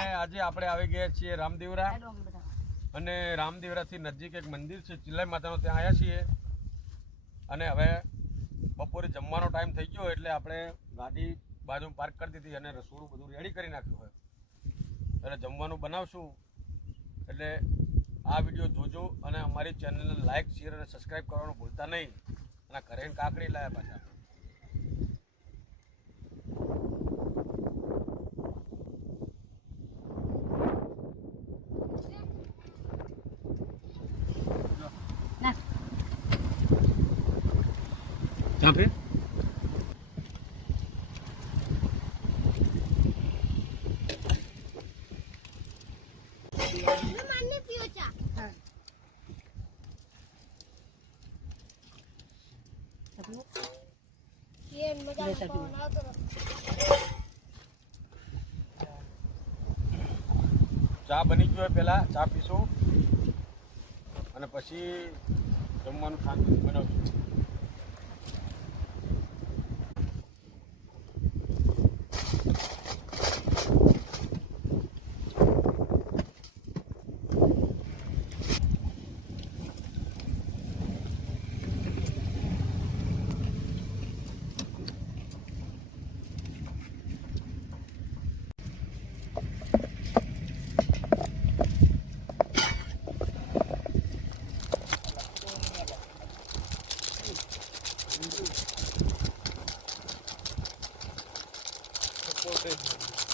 આજે આપણે આવી ગયા છીએ રામદેવરા. અને રામદેવરાથી નજીક એક મંદિર છે ચિલ્લાઈ માતાનો ત્યાં આવ્યા છીએ. અને હવે બપોરે જમવાનો ટાઈમ થઈ ગયો એટલે આપણે ગાડી બાજુ પાર્ક કરી દીધી અને રસોડું બધું રેડી કરી નાખ્યું હોય એટલે જમવાનું બનાવશું. એટલે આ વીડિયો જોજો અને અમારી ચેનલને લાઇક શેર અને સબસ્ક્રાઈબ કરવાનું ભૂલતા નહીં. અને ઘરે કાકડી લાવ્યા પાછા. ફે ચા બની ગયો પહેલા ચા પીશું. અને પછી જમવાનું શાંતિ બનાવશું. Vou ver.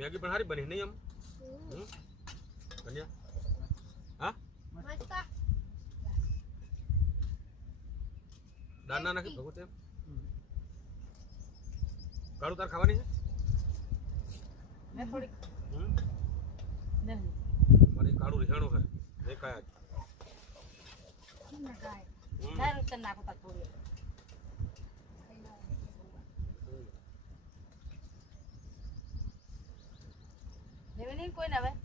મેગી પણ સારી બની નહીં એમ? હમ? બન્યા? હા? દાના નાખી ભગવત એમ? કાળું તાર ખાવાની છે? મારી કાળું રહેણું છે. દેખાય આજ. હમ. તારું તને નાખો તાર થોડી. નહીં કોઈ હવે.